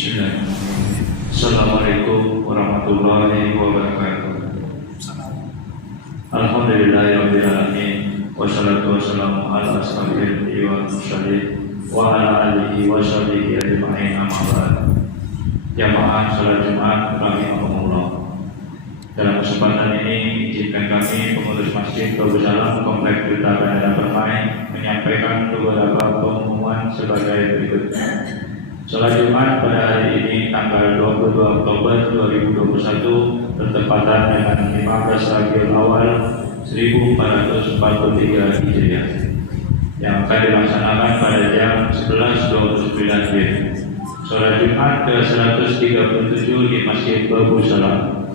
Bismillahirrahmanirrahim. Assalamualaikum warahmatullahi wabarakatuh. Alhamdulillahirabbil alamin. Wassalatu wassalamu ala asyrofil anbiya'i wal mursalin wa ala alihi wa sahbihi ajma'in, amma ba'd. Jamaah salat Jumat rahimakumullah. Dalam kesempatan ini izinkan kami pengurus Masjid Darussalam Komplek Duta Bandara Permai menyampaikan beberapa pengumuman sebagai berikut. Salat Jumat pada hari ini tanggal 22 Oktober 2021 bertepatan dengan 15 Rabiul Awal 1443 Hijriah yang akan dilaksanakan pada jam 11.29 WIB. Salat Jumat ke-137 di Masjid Darussalam.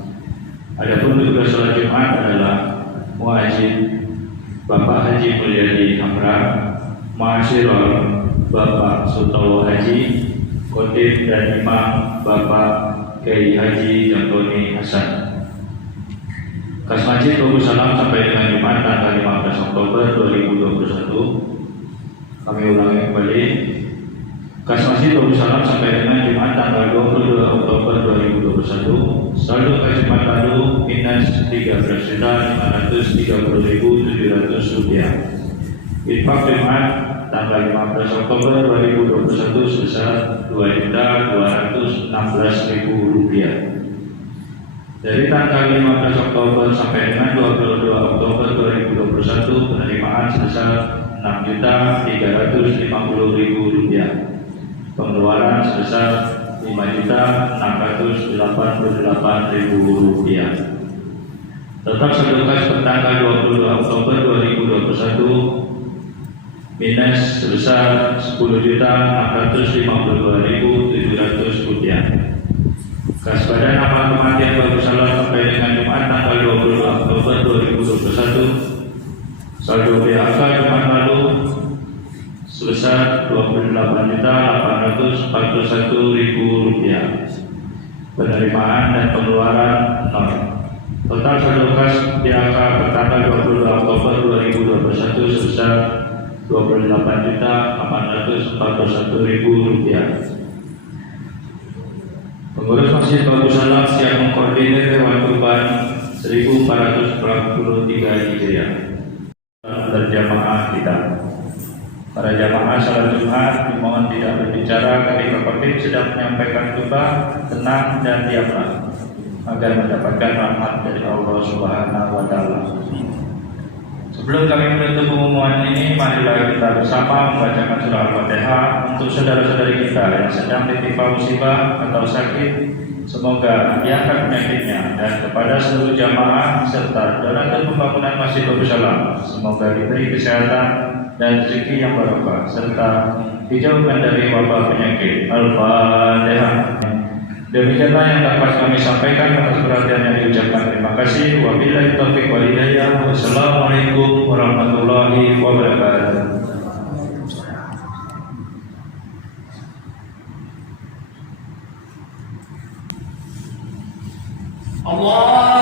Adapun tugas salat Jumat adalah muadzin Bapak Haji Mulyadi Hamra, Ma'asyiral Bapak Sutowo Haji, khotib dan imam Bapak Kiai Haji Jantoni Hasan. Kas Masjid Darussalam sampai dengan Jumat tanggal 15 Oktober 2021. Kami ulangi kembali. Kas Masjid Darussalam sampai dengan Jumat tanggal 22 Oktober 2021. Saldo kas Jumat lalu minus Rp330.700. Infak Jumat tanggal 15 Oktober 2021 sebesar Rp2.216.000. Dari tanggal 15 Oktober sampai dengan 22 Oktober 2021 penerimaan sebesar Rp6.350.000. Pengeluaran sebesar Rp5.688.000. Tetap saldo kas tanggal 22 Oktober 2021 minus sebesar Rp10.652.700. Kas Badan Amal Kematian Darussalam sampai dengan Jumat tanggal 22 Oktober 2021 saldo PHK Jumat lalu sebesar Rp28.841.000. Penerimaan dan pengeluaran nol. Total saldo kas PHK bertanggal 22 Oktober 2021 sebesar Rp28.841.000. Pengurus Masjid Darussalam siap mengkoordinir hewan kurban 1443 Hijriah berjamaah kita. Para jamaah salat Jumat dimohon tidak berbicara ketika khotib sedang menyampaikan khutbah, tenang dan diamlah agar mendapatkan rahmat dari Allah Subhanahu wa taala. Sebelum kami menutup pengumuman ini, marilah kita bersama membacakan surah Al-Fatihah untuk saudara-saudari kita yang sedang ditimpa musibah atau sakit. Semoga diangkat penyakitnya, dan kepada seluruh jamaah serta donatur pembangunan Masjid Darussalam, semoga diberi kesehatan dan rezeki yang barokah serta dijauhkan dari wabah penyakit. Al-Fatihah. Demikianlah yang dapat kami sampaikan. Atas perhatian yang diucapkan terima kasih. Wabillahi taufiq wal hidayah. Wassalamualaikum warahmatullahi wabarakatuh. Allah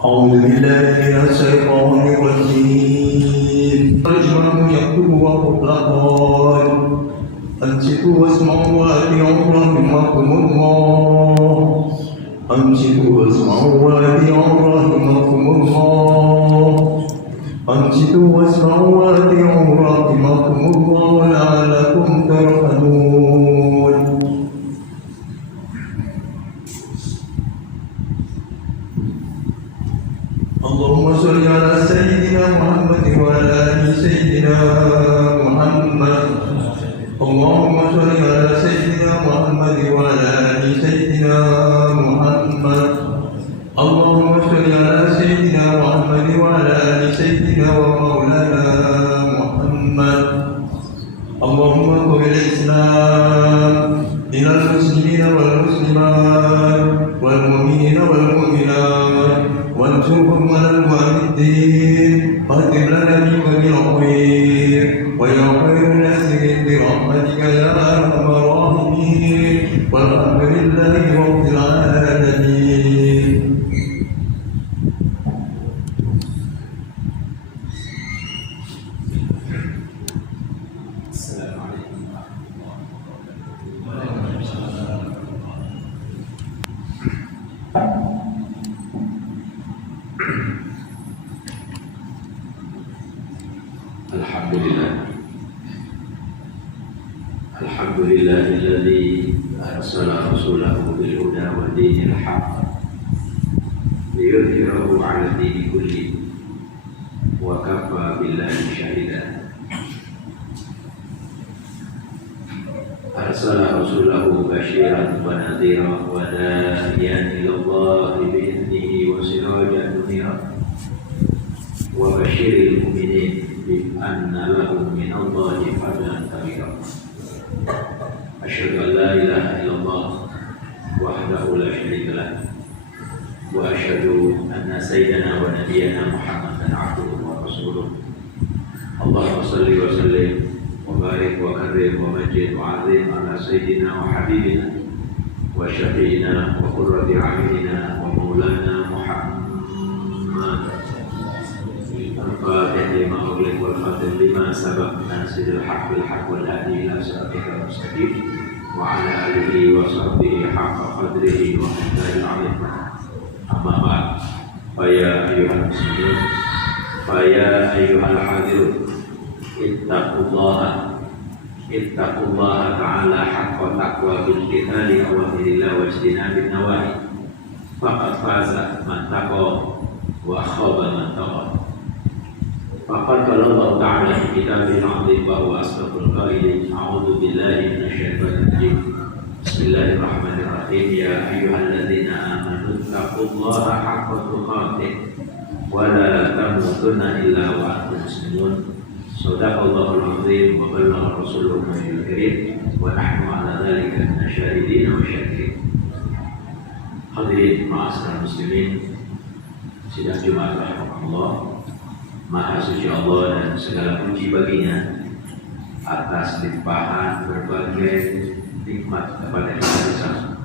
أعوذ بالله من الشيطان الرجيم. الإمام يكتب وقال أنصتوا واسمعوا وأطيعوا رحمكم الله. أنصتوا واسمعوا وأطيعوا رحمكم الله. أنصتوا واسمعوا وأطيعوا رحمكم الله لعلكم ترحمون. اللهم صل على سيدنا محمد وعلى آل سيدنا محمد. اللهم صل على سيدنا محمد وعلى آل سيدنا محمد. اللهم صل على سيدنا محمد وعلى آل سيدنا ومولانا محمد. اللهم قل الإسلام من المسلمين والمسلمات والمؤمنين والمؤمنات وانصرهم على الوالدين واهدم لنا بك بالخير ويا خير الناس برحمتك يا ارحم الراحمين والحمد لله رب العالمين. السلام عليكم ورحمة الله وبركاته. الحمد لله الذي أرسل رسوله بالهدى ودين الحق ليظهره على الدين كله وكفى بالله شهيدا. أرسل رسوله بشيرا ونذيرا وداعيا إلى الله بإذنه وسراجا منيرا وبشر المؤمنين بأن لهم من الله فضلا كبيرا. أشهد أن لا إله إلا الله وحده لا شريك له وأشهد أن سيدنا ونبينا محمدا عبده ورسوله. اللهم صل وسلم وبارك وكرم ومجد وعظيم على سيدنا وحبيبنا وشفيعنا وقرة أعيننا ومولانا محمد الفاتح لما أغلق والخاتم لما سبق ناصر الحق بالحق والهادي إلى صراطك المستقيم وعلى آله وصحبه حق قدره ومقداره العظيم. أما بعد فيا أيها المسلمون فيا أيها الحاضرون اتقوا الله تعالى حق تقوى بامتثال أوامر الله واجتناب النواهي فقد فاز من تقى وخاب من طغى. فقد قال الله تعالى في كتابه العظيم وهو أصدق القائلين أعوذ بالله من الشيطان الرجيم بسم الله الرحمن الرحيم يا أيها الذين آمنوا اتقوا الله حق تقاته ولا تموتن إلا وأنتم مسلمون. صدق الله العظيم وبلغ رسوله النبي الكريم ونحن على ذلك من الشاهدين والشاكرين. Hadirin ma'asyiral muslimin, sidang Jumat rahimahullah. Maha suci Allah dan segala puji baginya atas limpahan berbagai nikmat kepada kita bersama.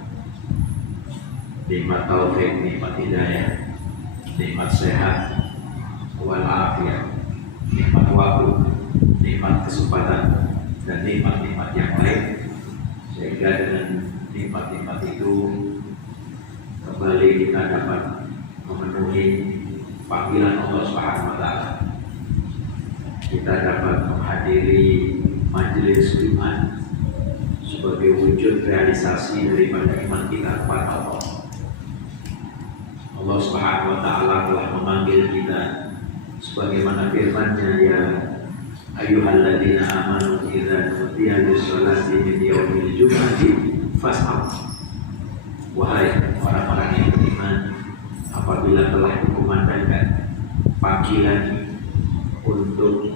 Nikmat taufik, nikmat hidayah, nikmat sehat, walafiat, nikmat waktu, nikmat kesempatan, dan nikmat-nikmat yang lain, sehingga dengan nikmat-nikmat itu kembali kita dapat memenuhi panggilan Allah Subhanahu wa Ta'ala. Kita dapat menghadiri majelis Jumat sebagai wujud realisasi daripada iman kita kepada Allah. Allah Subhanahu wa Ta'ala telah memanggil kita sebagaimana firman-Nya, ya ayyuhalladzina amanu idza nudiya lis-sholati min yaumil jum'ati fas'au. Wahai orang-orang yang beriman, apabila telah dikumandangkan panggilan untuk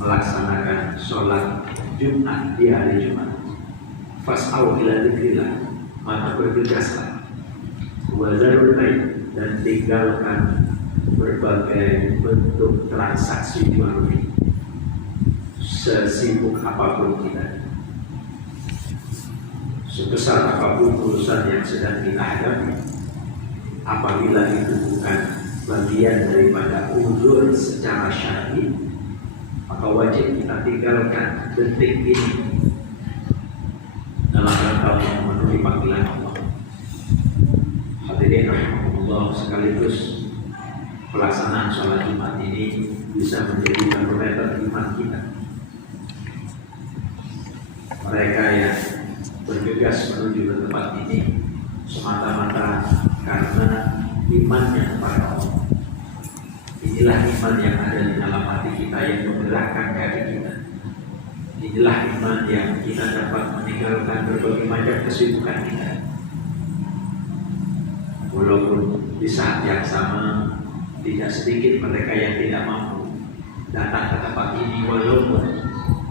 melaksanakan sholat Jumat di hari Jumat, fas'au ila dzikrillah, maka bergegaslah, wa zarul bai', dan tinggalkan berbagai bentuk transaksi jual beli, sesibuk apapun kita, sebesar apapun urusan yang sedang kita hadapi. Apabila itu bukan bagian daripada uzur secara syar'i, maka wajib kita tinggalkan detik ini dalam rangka memenuhi panggilan Allah. Hadirin rahimahullah sekaligus, pelaksanaan sholat Jumat ini bisa menjadi barometer iman kita. Mereka yang bergegas menuju ke tempat ini semata-mata karena imannya kepada Allah. Inilah iman yang ada di dalam hati kita yang menggerakkan kaki kita. Inilah iman yang kita dapat meninggalkan berbagai macam kesibukan kita. Walaupun di saat yang sama tidak sedikit mereka yang tidak mampu datang ke tempat ini walaupun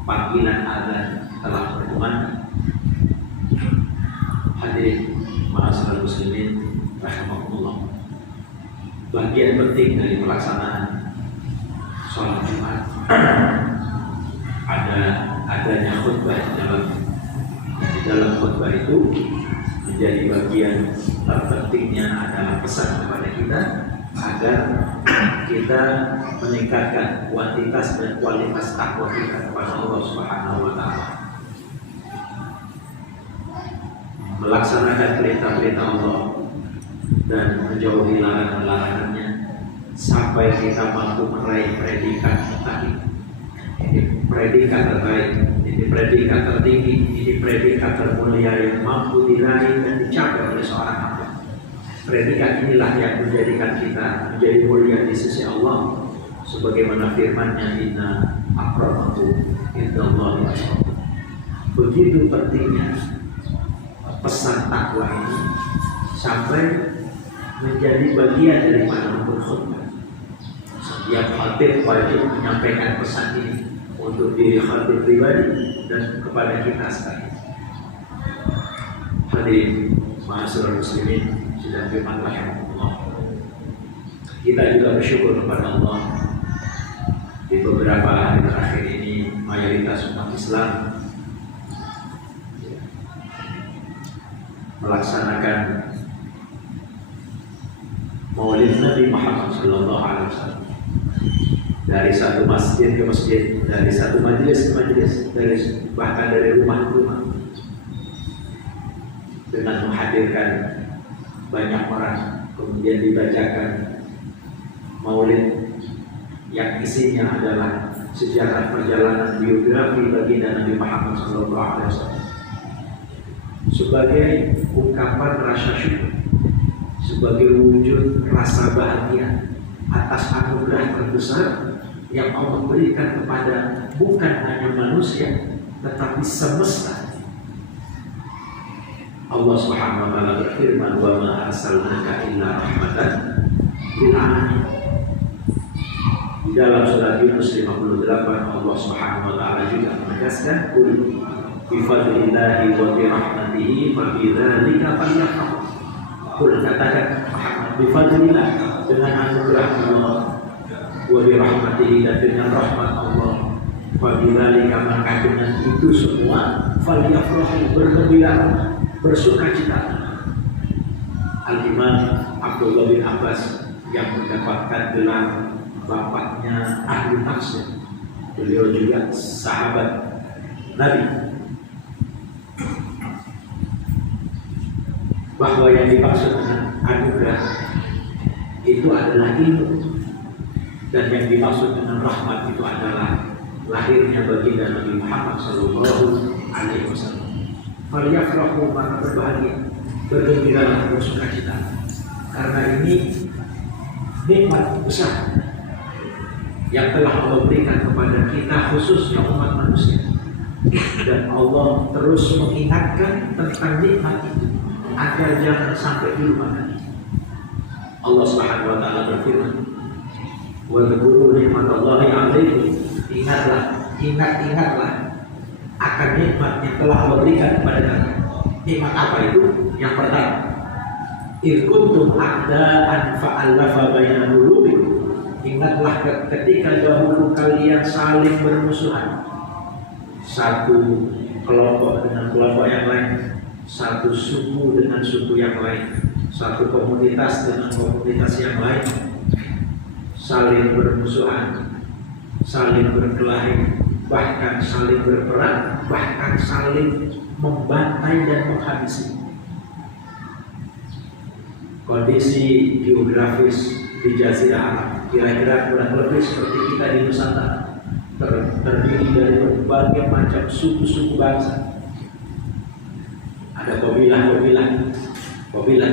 panggilan azan telah berkumandang. Hadirin ma'asyiral muslimin rahimahullah, bagian penting dari pelaksanaan sholat Jumat adanya khutbah di dalam khutbah itu menjadi bagian terpentingnya adalah pesan kepada kita agar kita meningkatkan kuantitas dan kualitas takwa kita kepada Allah Subhanahu wa Ta'ala, melaksanakan perintah-perintah Allah dan menjauhi larangan-larangannya sampai kita mampu meraih predikat tadi. Predikat terbaik di Ini predikat tertinggi, ini predikat termulia yang mampu diraih dan dicapai oleh seorang hamba. Predikat inilah yang menjadikan kita menjadi mulia di sisi Allah, sebagaimana firman-Nya, inna akramakum indallahi atqakum. Begitu pentingnya pesan takwa ini sampai menjadi bagian daripada berkhutbah. Setiap khatib wajib menyampaikan pesan ini untuk diri khatib pribadi dan kepada kita sekalian. Hadirin ma'asyiral muslimin sidang rahimahullah. Kita juga bersyukur kepada Allah di beberapa hari terakhir ini mayoritas umat Islam melaksanakan Maulid Nabi Muhammad SAW dari satu masjid ke masjid, dari satu majelis ke majelis, bahkan dari rumah ke rumah, dengan menghadirkan banyak orang, kemudian dibacakan Maulid yang isinya adalah sejarah perjalanan biografi baginda Nabi Muhammad SAW sebagai ungkapan rasa syukur, sebagai wujud rasa bahagia atas anugerah terbesar yang Allah berikan kepada bukan hanya manusia tetapi semesta. Allah Subhanahu wa taala berfirman, "Wa ma arsalnaka illa rahmatan lil alamin." Di dalam surat Yunus 58 Allah Subhanahu wa taala juga menegaskan, "Qul bi fadlillahi wa bi rahmatihi fa bi dzalika falyafrahu." Qul, katakan Muhammad, bi fadlillah, dengan anugerah Allah, wa bi rahmatihi, dan dengan rahmat Allah, fa bi dzalika, maka dengan itu semua falyafrahu, bergembira, bersukacita. Al-Imam Abdullah bin Abbas yang mendapatkan gelar bapaknya ahli tafsir, beliau juga sahabat Nabi, bahwa yang dimaksud dengan anugerah itu adalah ilmu, dan yang dimaksud dengan rahmat itu adalah lahirnya baginda Nabi Muhammad SAW. Falyafrahu, maka berbahagia, bergembira, bersukacita, karena ini nikmat besar yang telah Allah berikan kepada kita, khususnya umat manusia. Dan Allah terus mengingatkan tentang nikmat itu agar jangan sampai dilupakan. Allah Subhanahu wa taala berfirman, "Wa dzkuru nikmatallahi 'alaikum." Ingatlah akan nikmat yang telah Allah berikan kepada kalian. Nikmat apa itu? Yang pertama, "Idh kuntum a'da'an fa'alafa baina qulubikum." Ingatlah ketika dahulu kalian saling bermusuhan, satu kelompok dengan kelompok yang lain, satu suku dengan suku yang lain, satu komunitas dengan komunitas yang lain, saling bermusuhan, saling berkelahi, bahkan saling berperang, bahkan saling membantai dan menghabisi. Kondisi geografis di Jazirah Arab kira-kira kurang lebih seperti kita di Nusantara, terdiri dari berbagai macam suku-suku bangsa. Ada kabilah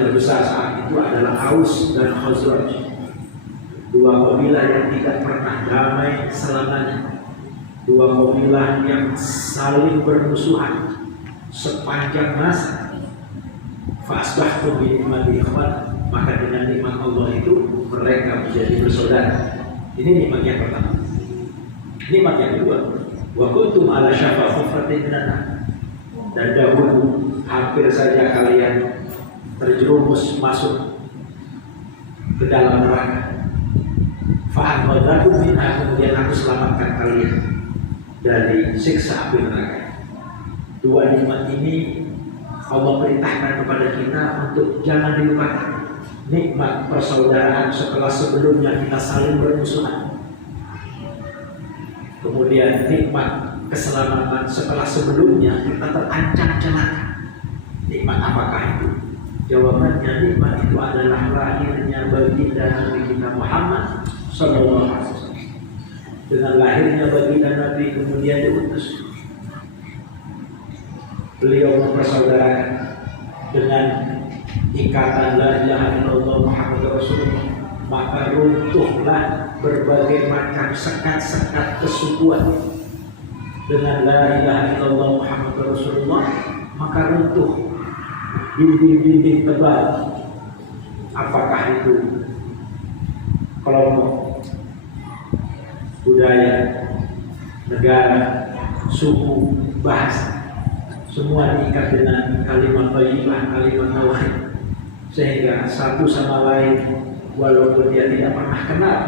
terbesar saat itu adalah Aus dan Khazraj, dua kabilah yang tidak pernah damai selamanya, dua kabilah yang saling bermusuhan sepanjang masa. Fa'asbahtum bi ni'mati ikhwan, maka dengan nikmat Allah itu mereka menjadi bersaudara. Ini nikmat yang pertama. Nikmat yang kedua, wa kuntum ala syafa hufratin minan nar, dan dahulu hampir saja kalian terjerumus masuk ke dalam neraka. Fa'anqadhakum minha, kemudian aku selamatkan kalian dari siksa api neraka. Dua nikmat ini Allah perintahkan kepada kita untuk jangan dilupakan. Nikmat persaudaraan setelah sebelumnya kita saling bermusuhan. Kemudian nikmat keselamatan setelah sebelumnya kita terancam celaka. Nikmat apakah itu? Jawabannya, nikmat itu adalah lahirnya baginda Nabi kita Muhammad SAW. Dengan lahirnya baginda Nabi kemudian diutus beliau mempersaudarakan dengan ikatan la ilaha illallah Muhammadur Rasulullah, maka runtuhlah berbagai macam sekat-sekat kesukuan. Dengan la ilaha illallah Muhammadur Rasulullah, maka runtuh dinding-dinding tebal. Apakah itu kelompok, budaya, negara, suku, bahasa, semua diikat dengan kalimat thayyibah, kalimat tauhid, sehingga satu sama lain walaupun dia tidak pernah kenal,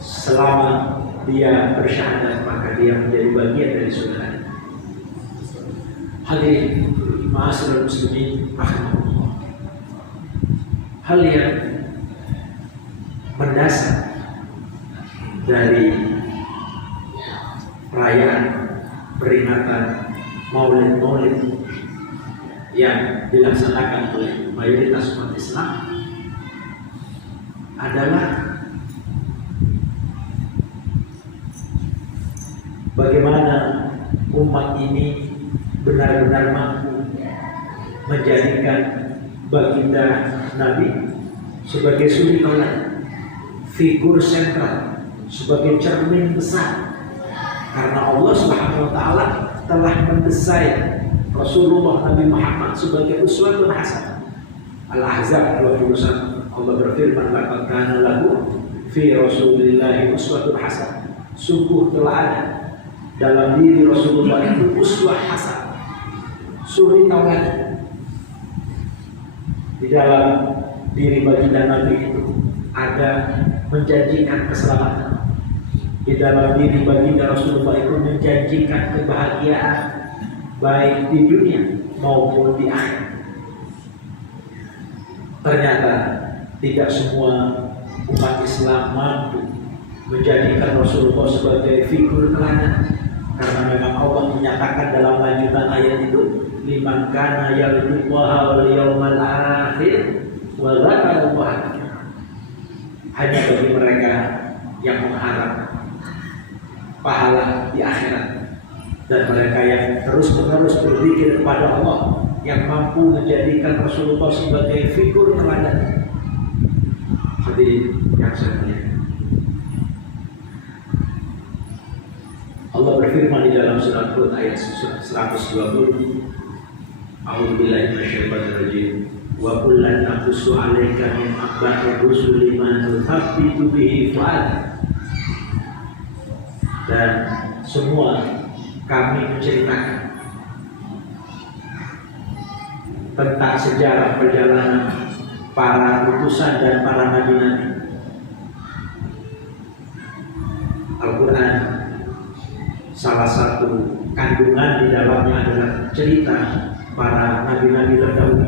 selama dia bersyahadat maka dia menjadi bagian dari saudara. Hadirin ma'asyiral muslimin rahimahullah, hal yang mendasar dari perayaan peringatan Maulid yang dilaksanakan oleh mayoritas umat Islam adalah bagaimana umat ini benar-benar mampu menjadikan baginda Nabi sebagai suri tauladan, figur sentral, sebagai cermin besar, karena Allah Subhanahu wa taala telah mendesain Rasulullah Nabi Muhammad sebagai uswatun hasanah. Al-Ahzab 21, Allah berfirman, laqad kana lahu fi Rasulillahi uswatun hasanah. Sungguh telah ada dalam diri Rasulullah itu uswah hasanah, suri tauladan. Di dalam diri baginda Nabi itu ada menjanjikan keselamatan. Di dalam diri baginda Rasulullah itu menjanjikan kebahagiaan baik di dunia maupun di akhirat. Ternyata tidak semua umat Islam mampu menjadikan Rasulullah sebagai figur teladan, karena memang Allah menyatakan dalam lanjutan ayat itu, liman kana yarjullaha wal yawmal akhir wa dzakarallaha katsiran. Hanya bagi mereka yang mengharap pahala di akhirat dan mereka yang terus-menerus berzikir kepada Allah, yang mampu menjadikan Rasulullah sebagai figur teladan. Hadirin yang saya muliakan, Allah berfirman di dalam surat Hud ayat 120, A'udzubillahi minasyaitonir rajim. Wa kullan naqussu 'alaika min anba'ir rusuli ma nuthabbitu bihi fu'adak. Dan semua kami menceritakan tentang sejarah perjalanan para utusan dan para nabi-nabi. Al-Quran salah satu kandungan di dalamnya adalah cerita para nabi-nabi terdahulu.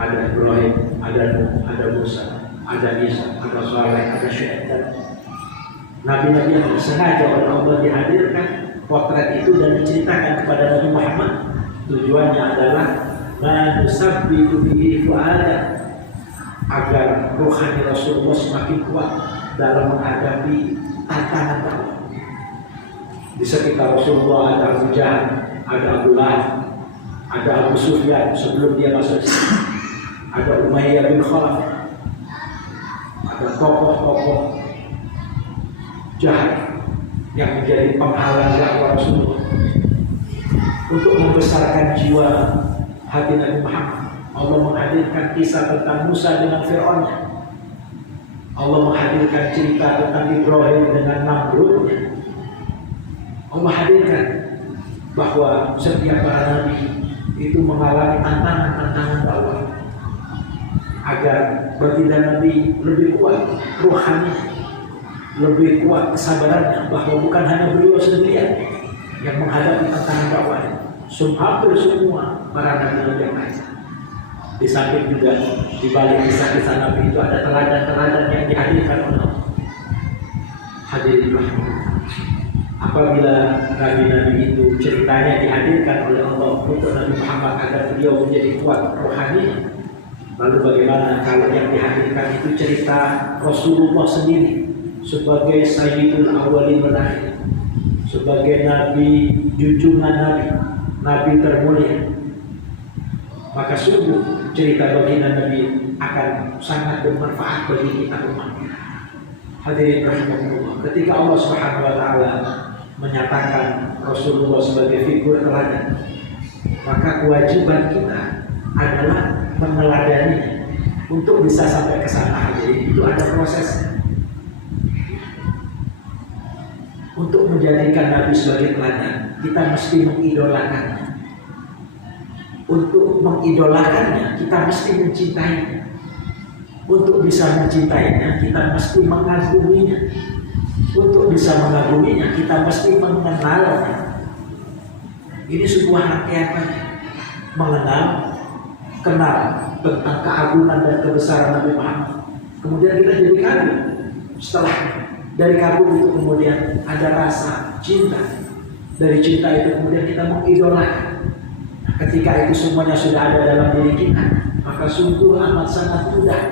Ada Ibrahim, ada Nuh, ada Musa, ada Isa, ada Saleh, ada Syuaib, dan nabi-nabi yang sengaja oleh Allah dihadirkan potret itu dan diceritakan kepada Nabi Muhammad. Tujuannya adalah manusabbitu bihi fu'adak, agar rohani Rasulullah semakin kuat dalam menghadapi tantangan dakwah. Di sekitar Rasulullah ada Abu Jahal, ada Abu Lahab, ada Abu Sufyan sebelum dia masuk Islam, ada Umayyah bin Khalaf, ada tokoh-tokoh jahat yang menjadi penghalang dakwah Rasulullah. Untuk membesarkan jiwa hati Nabi Muhammad, Allah menghadirkan kisah tentang Musa dengan Fir'aunnya. Allah menghadirkan cerita tentang Ibrahim dengan Namrudnya. Allah hadirkan bahwa setiap para nabi itu mengalami tantangan-tantangan dakwah, agar baginda Nabi lebih kuat rohani, lebih kuat kesabarannya, bahwa bukan hanya beliau sendirian yang menghadapi tantangan dakwah. Hampir semua para nabi yang lain. Di samping juga di balik kisah-kisah Nabi itu ada teladan-teladan yang dihadirkan oleh Allah. Hadirin rahimahullah, apabila nabi-nabi itu ceritanya dihadirkan oleh Allah untuk Nabi Muhammad agar beliau menjadi kuat rohani, lalu bagaimana kalau yang dihadirkan itu cerita Rasulullah sendiri sebagai Sayyidul Awwalin wal Akhirin, sebagai Nabi junjungan Nabi, Nabi termulia, maka sungguh cerita baginda Nabi akan sangat bermanfaat bagi kita umat. Hadirin rahimahullah, ketika Allah Subhanahu wa taala menyatakan Rasulullah sebagai figur teladan, maka kewajiban kita adalah meneladani untuk bisa sampai ke sana. Jadi itu ada prosesnya. Untuk menjadikan Nabi sebagai teladan, kita mesti mengidolakannya. Untuk mengidolakannya, kita mesti mencintainya. Untuk bisa mencintainya, kita mesti mengaguminya. Untuk bisa mengaguminya, kita mesti mengenalnya. Ini sebuah rangkaian mengenal, kenal tentang keagungan dan kebesaran Nabi Muhammad. Kemudian kita jadi kagum. Setelah dari kagum itu kemudian ada rasa cinta. Dari cinta itu kemudian kita mengidolakan. Ketika itu semuanya sudah ada dalam diri kita, maka sungguh amat sangat mudah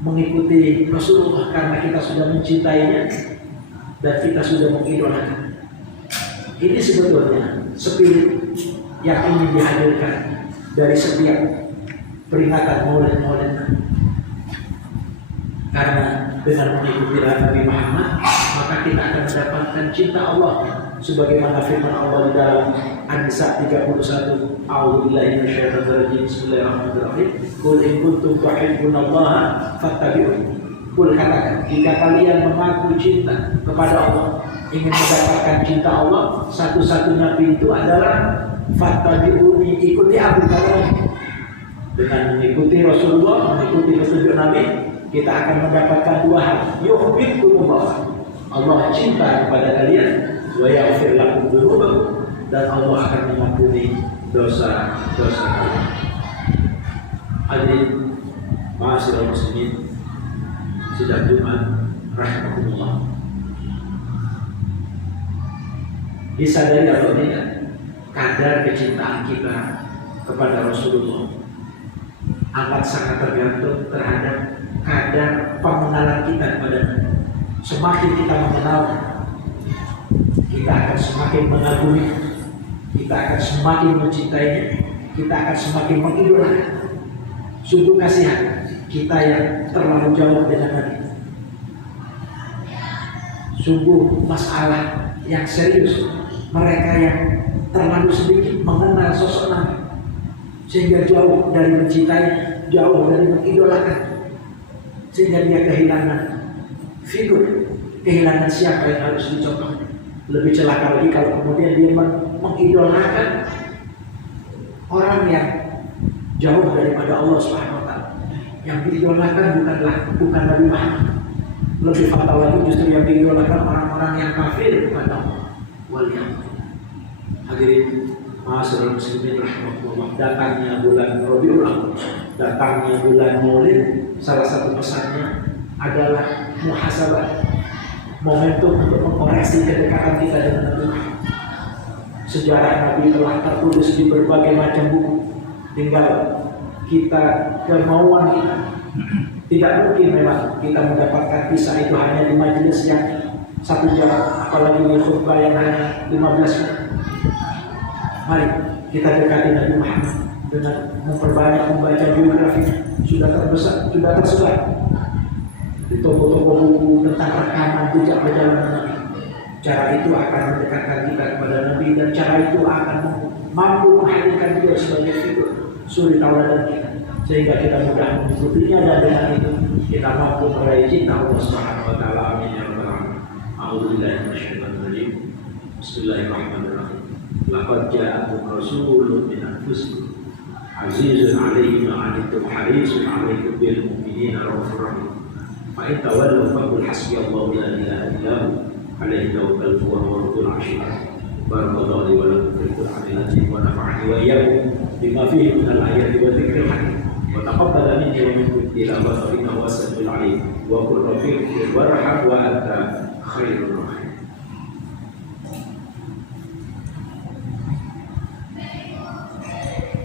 mengikuti Rasulullah karena kita sudah mencintainya dan kita sudah mengidolakan. Ini sebetulnya spirit yang ingin dihadirkan dari setiap peringatan Maulid. Karena dengan mengikuti Nabi Muhammad, maka kita akan mendapatkan cinta Allah sebagaimana firman Allah di dalam An-Nisa 31. A'udzubillahi minasyaitonir rajim. Bismillahirrahmanirrahim. Qul in kuntum tuhibbunallaha fattabi'uni. Qul katakan, jika kalian mengaku cinta kepada Allah, ingin mendapatkan cinta Allah, satu-satunya pintu adalah fattabi'uni, ikuti aku kalian. Dengan mengikuti Rasulullah, mengikuti petunjuk Nabi, kita akan mendapatkan dua hal. Yuhibbukumullah, Allah cinta kepada kalian, wa yaghfir lakum dzunubakum, dan Allah akan mengampuni dosa-dosa kalian. Hadirin ma'asyiral muslimin, sidang Jumat rahimakumullah. Disadari atau tidak, kadar kecintaan kita kepada Rasulullah amat sangat tergantung terhadap kadar pengenalan kita kepadanya. Semakin kita mengenal, kita akan semakin mengagumi, kita akan semakin mencintainya, kita akan semakin mengidolakan. Sungguh kasihan kita yang terlalu jauh dengan Nabi. Sungguh masalah yang serius mereka yang terlalu sedikit mengenal sosok Nabi, sehingga jauh dari mencintainya, jauh dari mengidolakan, sehingga dia kehilangan figur, kehilangan siapa yang harus dicontoh. Lebih celaka lagi kalau kemudian dia mengidolakan orang yang jauh daripada Allah Subhanahu wa taala. Yang diidolakan bukan Nabi Muhammad. Lebih fatal lagi justru yang diidolakan orang-orang yang kafir kepada Allah. Hadirin ma'asyiral muslimin rahimakumullah, datangnya bulan Rabiul Awwal, datangnya bulan Maulid, salah satu pesannya adalah muhasabah, momentum untuk mengoreksi kedekatan kita dengan Nabi Muhammad. Sejarah Nabi telah tertulis di berbagai macam buku, tinggal kita kemauan kita. Tidak mungkin memang kita mendapatkan kisah itu hanya di majelis yang 1 jam, apalagi di khutbah yang hanya 15 menit. Mari kita dekati Nabi Muhammad dengan memperbanyak membaca biografinya. Sudah tersebar di toko-toko buku tentang rekaman jejak perjalanan Nabi. Cara itu akan mendekatkan kita kepada Nabi, dan cara itu akan mampu menghadirkan dia sebagai figur suri tauladan kita, sehingga kita mudah mengikutinya, dan dengan itu kita mampu meraih cinta Allah Subhanahu wa taala. Amin ya rabbal alamin. A'udzubillahi minasyaitonir rajim. Bismillahirrahmanirrahim. Laqad ja'akum rasulun min anfusikum azizun 'alaihi ma 'anittum harisun 'alaikum bil mu'minina raufur rahim. Fa in tawallaw faqul hasbiyallahu la ilaha illa hu 'alaihi tawakkaltu wa huwa rabbul 'arsyil 'azim. Barakallahu li wa lakum fil Qur'anil 'azim wa nafa'ani wa iyyakum bima fihi minal ayati wa dzikril hakim. Wa taqabbal minni wa minkum tilawatahu innahu as-sami'ul 'alim. Wa qul rabbighfir warham wa anta khairur rahim.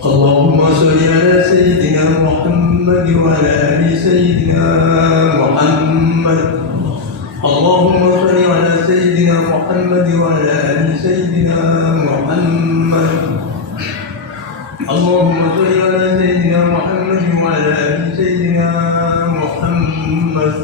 اللهم صل على سيدنا محمد وعلى آل سيدنا محمد. اللهم صل على سيدنا محمد وعلى آل سيدنا محمد. اللهم صل على سيدنا محمد وعلى آل سيدنا محمد.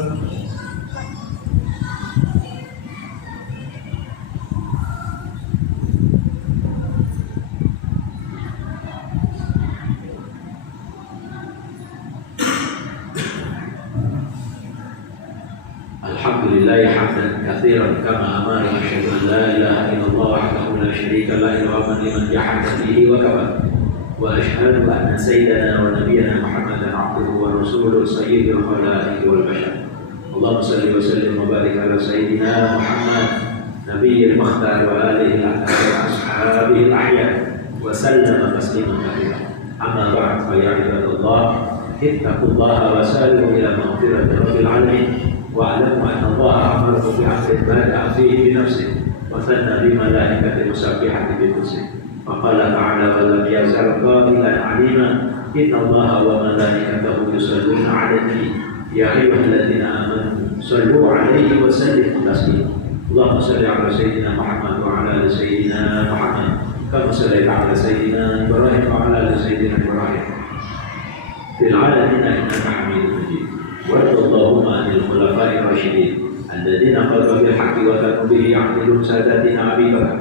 الحمد لله حمدا كثيرا كما أمر وأشهد أن لا إله إلا الله وحده لا شريك له إكراما لمن جحد به وكفر وأشهد أن سيدنا ونبينا محمدا عبده ورسوله سيد الخلائق والبشر. اللهم صل وسلم وبارك على سيدنا محمد نبي المختار وآله الأطهار وأصحابه الأحياء وسلم تسليما كثيرا. أما بعد فيا عباد الله اتقوا الله وسارعوا إلى مغفرة رب العالمين واعلموا أن الله أمركم بعمل بدأ فيه بنفسه وثنى بملائكة مسبحة بقدسه فقال تعالى ولم يزل قائلا عليما إن الله وملائكته يصلون على النبي يا أيها الذين آمنوا صلوا عليه وسلموا تسليما. اللهم صل على سيدنا محمد وعلى آل سيدنا محمد كما صليت على سيدنا إبراهيم وعلى آل سيدنا إبراهيم في العالمين إنك حميد مجيد. وارض اللهم عن الخلفاء الراشدين الذين قضوا بالحق وكانوا به يعدلون ساداتنا أبي بكر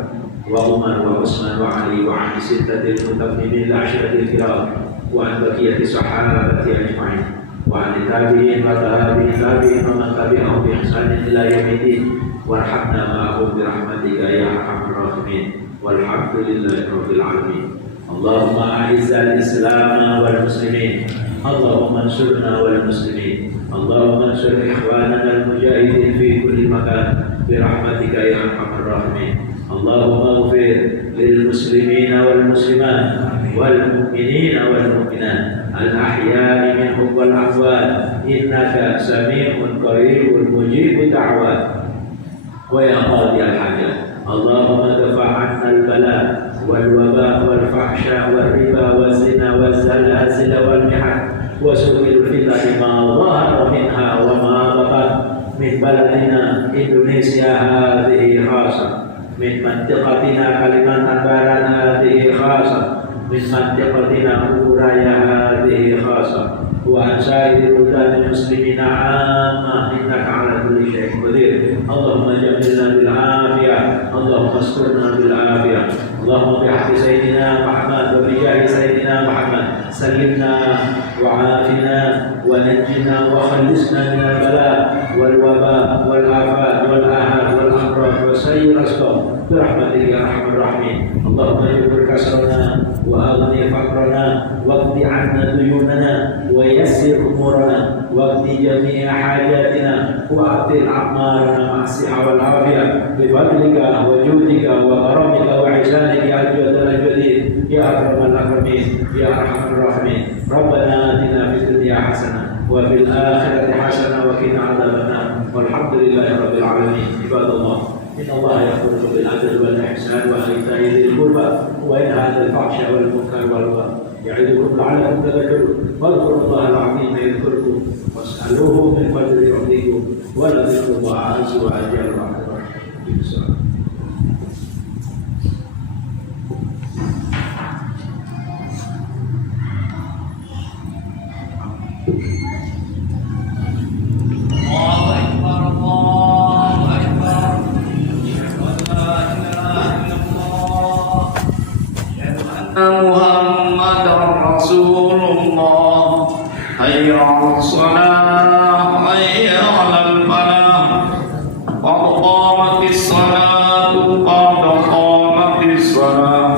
وعمر وعثمان وعلي وعن ستة المتممين العشرة الكرام وعن بقية الصحابة أجمعين وعن التابعين وتابعين ومن تبعهم بإحسان إلى يوم الدين وارحمنا معهم برحمتك يا أرحم الراحمين والحمد لله رب العالمين. اللهم أعز الإسلام والمسلمين اللهم انصرنا والمسلمين اللهم انصر إخواننا المجاهدين في كل مكان برحمتك يا أرحم الراحمين. اللهم اغفر للمسلمين والمسلمات والمؤمنين والمؤمنات الأحياء منهم والأموات إنك سميع قريب مجيب الدعوات ويا قاضي الحاجات. اللهم ادفع عنا البلاء والوباء والفحشاء والربا والزنا والزلازل والمحن وسوء الفتن ما ظهر منها وما بطن من بلدنا إندونيسيا هذه خاصة من منطقتنا كلمات باران هذه خاصة من منطقتنا أورايا هذه خاصة وعن سائر بلدان المسلمين عامة إنك على كل شيء قدير. اللهم جملنا بالعافية اللهم استرنا بالعافية. اللهم بحق سيدنا محمد وبجاه سيدنا محمد سلمنا وعافنا ونجنا وخلصنا من البلاء والوباء والآفات والآهات والأمراض وسيء الأسقام برحمتك يا أرحم الراحمين. اللهم اجبر كسرنا وأغني فقرنا واقض عنا ديوننا ويسر أمورنا واقض جميع حاجاتنا وأعطي أعمارنا مع الصحة والعافية بفضلك وجودك وكرمك وإحسانك يا أجود الأجودين يا أكرم الأكرمين يا أرحم الراحمين. ربنا آتنا في الدنيا حسنة وفي الآخرة حسنة وقنا عذاب النار والحمد لله رب العالمين. عباد الله إن الله يأمر بالعدل والإحسان وإيتاء ذي القربى وينهى عن الفحشاء والمنكر والبغي يعظكم لعلكم تذكرون واذكروا الله العظيم يذكركم واسألوه من فضله يعطيكم ولذكر الله أعز وأجل وأكبر. محمد رسول الله حي على الصلاة حي على الفلاح قد قامت الصلاة قد قامت الصلاة.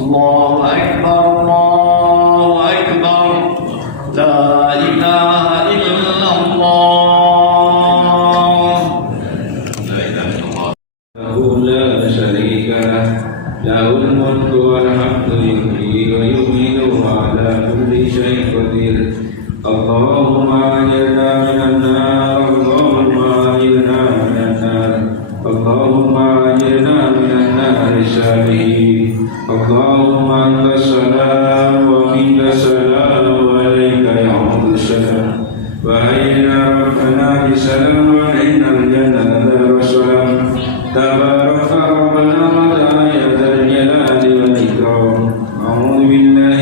الله أكبر الله أكبر لا إله إلا الله. له لا شريك له له الملك والحمد يحيي ويميت وعلى كل شيء قدير. اللهم أجرنا من النار اللهم أجرنا من النار اللهم أجرنا من النار الشافعين. اللهم أنت السلام ومنك السلام وإليك يعود السلام وأينا ربنا بسلام وإن الجنة دار السلام. تبارك ربنا وتعالى ذا الجلال والإكرام. أعوذ بالله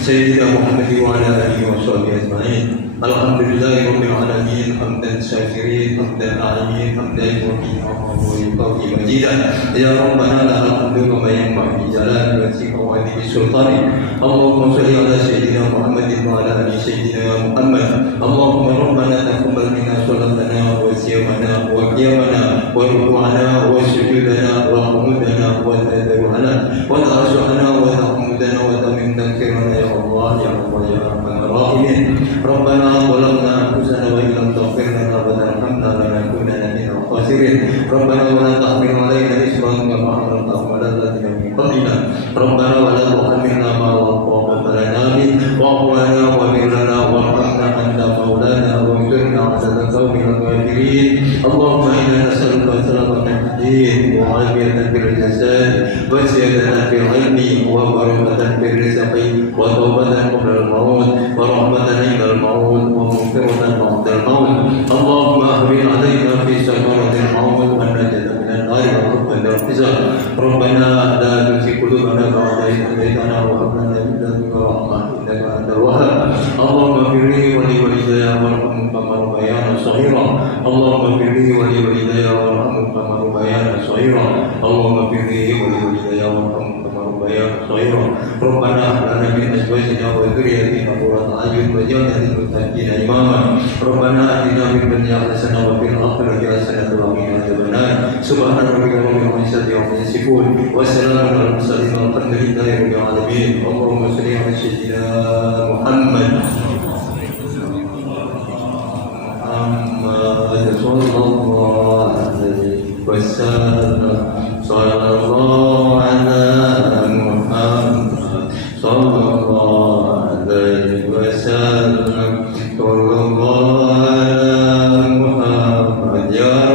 سيدنا محمد وعلى آله وصحبه أجمعين. الحمد لله رب العالمين حمدا شاكرين حمدا عالمين حمدا يوفي ويقوي مجيدا. يا ربنا لك الحمد كما ينبغي في جلال وجهك وعظيم سلطانك. اللهم صل على سيدنا محمد وعلى آل سيدنا محمد. اللهم ربنا تقبل منا صلاتنا وصيامنا وقيامنا وركوعنا وسجودنا وقعودنا وتضرعنا وترجعنا وتحمدنا وتمن تذكرنا يا الله يا الله يا ارحم الراحمين. ربنا ظلمنا انفسنا وان لم تغفر لنا وترحمنا لنكونن من الخاسرين. ربنا ولا تحمل علينا اصرا كما حملته على الذين من قبلنا. ربنا ولا تحملنا ما لا طاقه لنا به واعف عنا واغفر لنا وارحمنا انت مولانا وانصرنا على القوم الكافرين. اللهم انا نسالك سلامة الدين وعافية في الجسد وزيادة في العلم وبركة في الرزق وتوبة قبل الموت ورحمة عند الموت ومغفرة بعد الموت. اللهم أهون علينا في سكرة الموت والنجاة من النار ورحمة الحساب. ربنا لا تزغ قلوبنا بعد إذ هديتنا وهب لنا من لدنك رحمة إنك أنت الوهاب. اللهم اغفر لي ولوالدي وارحمهم كما ربيانا صغيرا. اللهم اغفر لي ولوالدي وارحمهم كما ربيانا صغيرا. اللهم اغفر لي ولوالدي وارحمهم كما ربيانا صغيرا. ربنا هب لنا من ازواجنا وذرياتنا قرة اعين واجعلنا للمتقين اماما. ربنا اتنا في الدنيا حسنة وفي الاخرة حسنة وقنا عذاب النار. سبحان ربك رب العزة عما يصفون وسلام على المرسلين والحمد لله رب العالمين. اللهم صل على سيدنا محمد صلى الله عليه وسلم. صلى الله على محمد صلى الله عليه وسلم. صلى الله على محمد يا